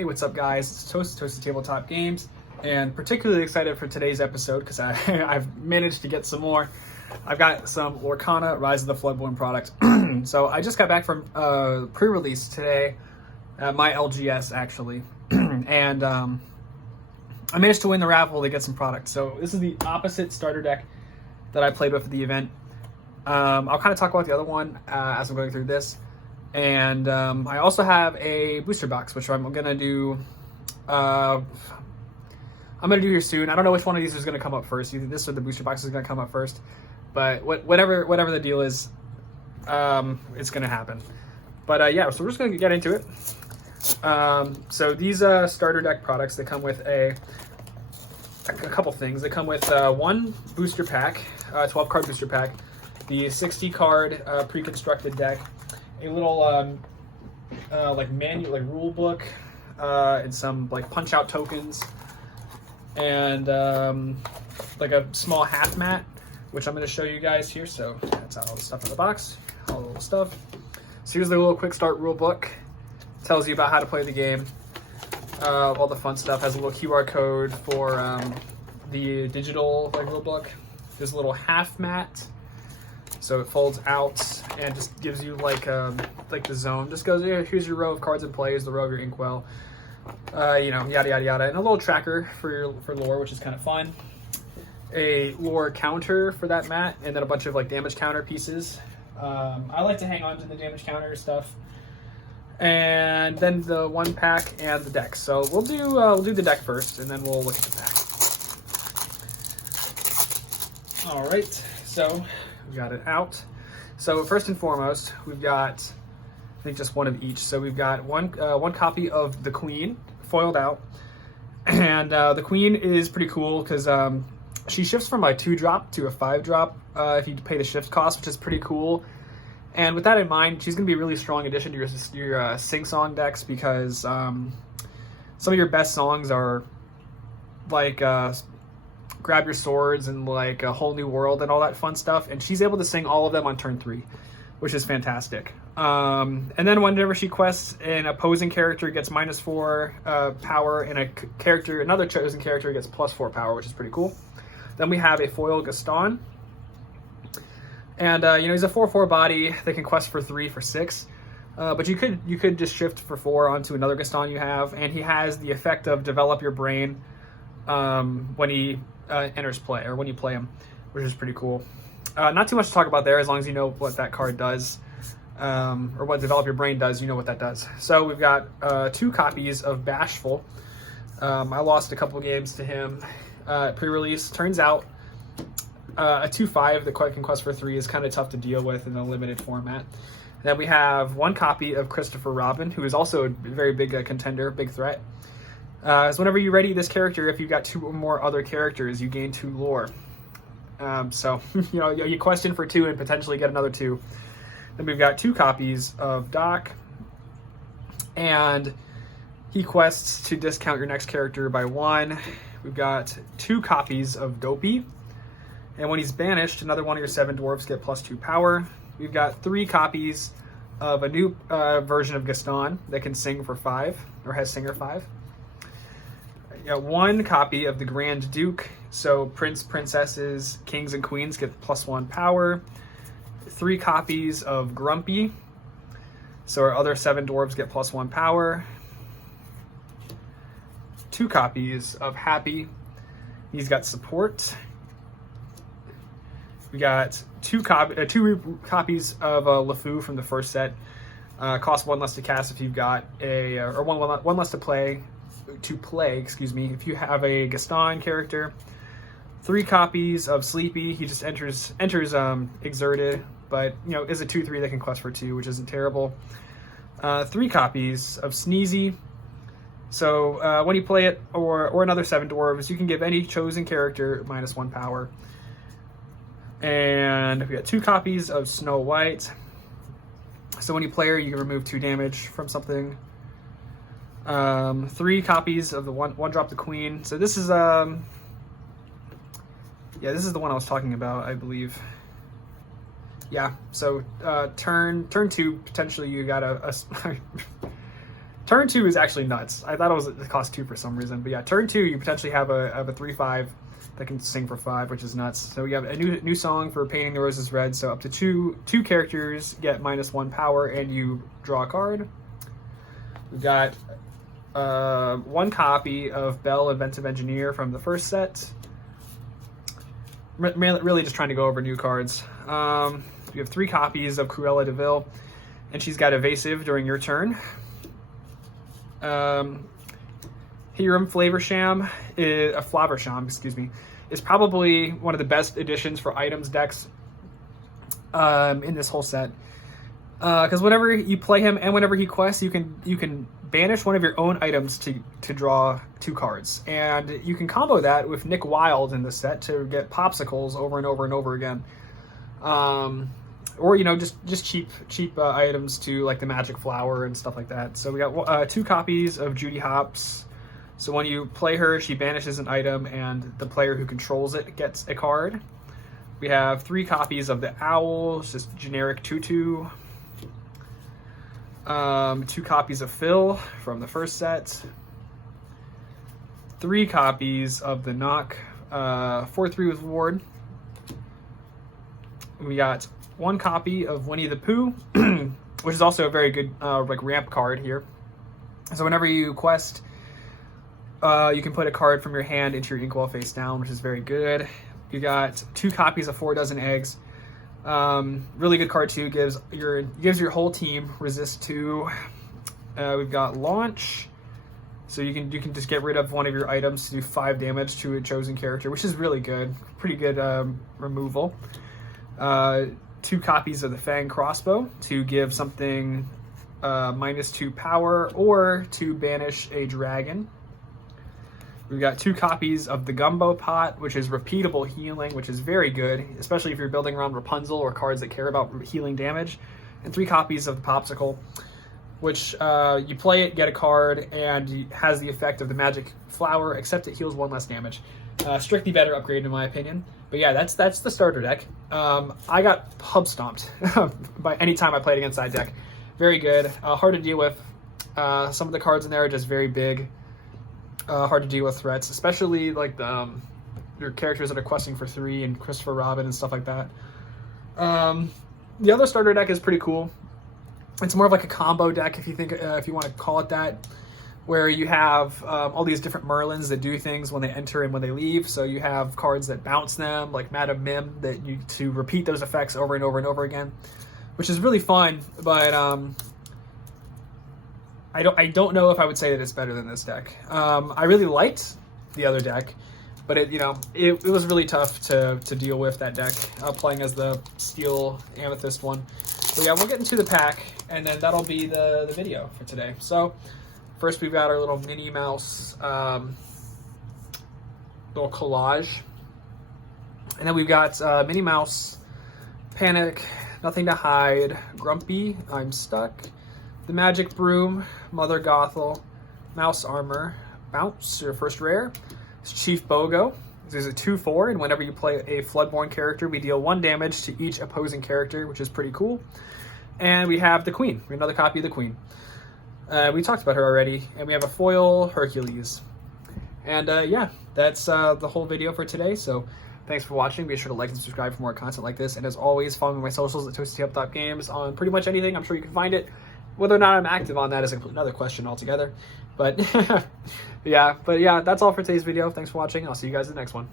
Hey, what's up, guys? It's Toasted Tabletop Games, and particularly excited for today's episode because I've managed to get some more. I've got some Lorcana Rise of the Floodborn product. So I just got back from pre-release today at my LGS, actually, and I managed to win the raffle to get some product. So this is the opposite starter deck that I played with at the event. I'll kind of talk about the other one as I'm going through this. And I also have a booster box, which I'm gonna do. I'm gonna do here soon. I don't know which one of these is gonna come up first. Either this or the booster box is gonna come up first. But whatever the deal is, it's gonna happen. But yeah, so we're just gonna get into it. So these starter deck products, they come with a couple things. They come with one booster pack, 12 card booster pack, the 60 card pre-constructed deck, a little like manual, like rule book, and some like punch out tokens, and like a small half mat, which I'm going to show you guys here. So that's all the stuff in the box, all the little stuff. So here's the little quick start rule book. Tells you about how to play the game, all the fun stuff. Has a little QR code for the digital like rule book. There's a little half mat. So it folds out and just gives you like the zone. Just goes, yeah, here's your row of cards in play, here's the row of your inkwell, you know, yada yada yada, and a little tracker for lore, which is kind of fun. A lore counter for that mat, and then a bunch of like damage counter pieces. I like to hang on to the damage counter stuff, and then the one pack and the deck. So we'll do the deck first, and then we'll look at the pack. All right, so. We got it out. So first and foremost, we've got, I think, just one of each. So we've got one copy of the Queen foiled out, and the Queen is pretty cool because she shifts from a 2-drop to a 5-drop if you pay the shift cost, which is pretty cool. And with that in mind, she's going to be a really strong addition to your sing-song decks because some of your best songs are like Grab Your Swords and like A Whole New World and all that fun stuff, and she's able to sing all of them on turn 3, which is fantastic. And then whenever she quests, an opposing character gets -4 power, and another chosen character gets +4 power, which is pretty cool. Then we have a foil Gaston, and you know, he's a 4/4 body. They can quest for 3 for 6, but you could just shift for 4 onto another Gaston you have, and he has the effect of Develop Your Brain when he enters play, or when you play him, which is pretty cool. Not too much to talk about there, as long as you know what that card does, or what Develop Your Brain does, you know what that does. So we've got 2 copies of Bashful. I lost a couple games to him pre-release. Turns out a 2/5 that can quest for 3 is kind of tough to deal with in a limited format. And then we have 1 copy of Christopher Robin, who is also a very big contender, big threat. So whenever you ready this character, if you've got 2 or more other characters, you gain 2 lore. So you know, you question for 2 and potentially get another 2. Then we've got 2 copies of Doc, and he quests to discount your next character by 1. We've got 2 copies of Dopey, and when he's banished, another one of your 7 dwarves get +2 power. We've got 3 copies of a new version of Gaston that can sing for 5, or has singer 5. Got 1 copy of the Grand Duke, so prince, princesses, kings, and queens get +1 power. 3 copies of Grumpy, so our other 7 dwarves get +1 power. 2 copies of Happy, he's got support. We got 2 copies of LeFou from the first set. Cost 1 less to cast if you've got or one less to play. Excuse me, if you have a Gaston character. 3 copies of Sleepy, he just enters exerted, but you know, is a 2/3 that can quest for 2, which isn't terrible. 3 copies of Sneezy, so when you play it, or another 7 dwarves, you can give any chosen character -1 power. And we got 2 copies of Snow White, so when you play her, you can remove 2 damage from something. 3 copies of the one drop the Queen. So this is yeah, this is the one I was talking about, I believe. Yeah, so turn 2, potentially you got a turn 2 is actually nuts. I thought it cost 2 for some reason, but yeah, turn 2 you potentially have a 3/5 that can sing for 5, which is nuts. So we have a new song for Painting the Roses Red. So up to two characters get -1 power, and you draw a card. We've got 1 copy of Belle, Inventive Engineer from the first set. Really just trying to go over new cards. We have 3 copies of Cruella de Vil, and she's got Evasive during your turn. Hiram Flavorsham, excuse me, is probably one of the best additions for items decks in this whole set. Because whenever you play him and whenever he quests, you can banish one of your own items to draw 2 cards, and you can combo that with Nick Wilde in the set to get popsicles over and over and over again, or just cheap items to like the Magic Flower and stuff like that. So we got 2 copies of Judy Hopps. So when you play her, she banishes an item, and the player who controls it gets a card. We have 3 copies of the Owl, it's just generic 2/2. 2 copies of Phil from the first set. 3 copies of the Knock 4/3 with Ward. We got 1 copy of Winnie the Pooh, which is also a very good like ramp card here. So whenever you quest, you can put a card from your hand into your Inkwell face down, which is very good. You got 2 copies of 4 Dozen Eggs. Really good card too. Gives your whole team resist 2. We've got Launch, so you can just get rid of one of your items to do 5 damage to a chosen character, which is really good. Pretty good removal. 2 copies of the Fang Crossbow to give something -2 power or to banish a dragon. We've got 2 copies of the Gumbo Pot, which is repeatable healing, which is very good, especially if you're building around Rapunzel or cards that care about healing damage. And 3 copies of the Popsicle, which you play it, get a card, and has the effect of the Magic Flower, except it heals 1 less damage. Strictly better upgrade in my opinion. But yeah, that's the starter deck. I got hub stomped by any time I played against that deck. Very good, hard to deal with. Some of the cards in there are just very big. Hard to deal with threats, especially like your characters that are questing for 3 and Christopher Robin and stuff like that. The other starter deck is pretty cool. It's more of like a combo deck, if you want to call it that, where you have all these different Merlins that do things when they enter and when they leave. So you have cards that bounce them, like Madame Mim, that you to repeat those effects over and over and over again, which is really fun. But I don't know if I would say that it's better than this deck. I really liked the other deck, but it was really tough to deal with that deck, playing as the Steel Amethyst one. But yeah, we'll get into the pack, and then that'll be the video for today. So first we've got our little Minnie Mouse little collage, and then we've got Minnie Mouse, Panic, Nothing to Hide, Grumpy, I'm Stuck, the Magic Broom, Mother Gothel, Mouse Armor, Bounce, your first rare. It's Chief Bogo. This is a 2/4, and whenever you play a Floodborn character, we deal 1 damage to each opposing character, which is pretty cool. And we have the Queen. We have another copy of the Queen. We talked about her already, and we have a foil Hercules. And yeah, that's the whole video for today. So thanks for watching. Be sure to like and subscribe for more content like this. And as always, follow me on my socials at ToastyTabletopGames on pretty much anything. I'm sure you can find it. Whether or not I'm active on that is another question altogether. But yeah, that's all for today's video. Thanks for watching. I'll see you guys in the next one.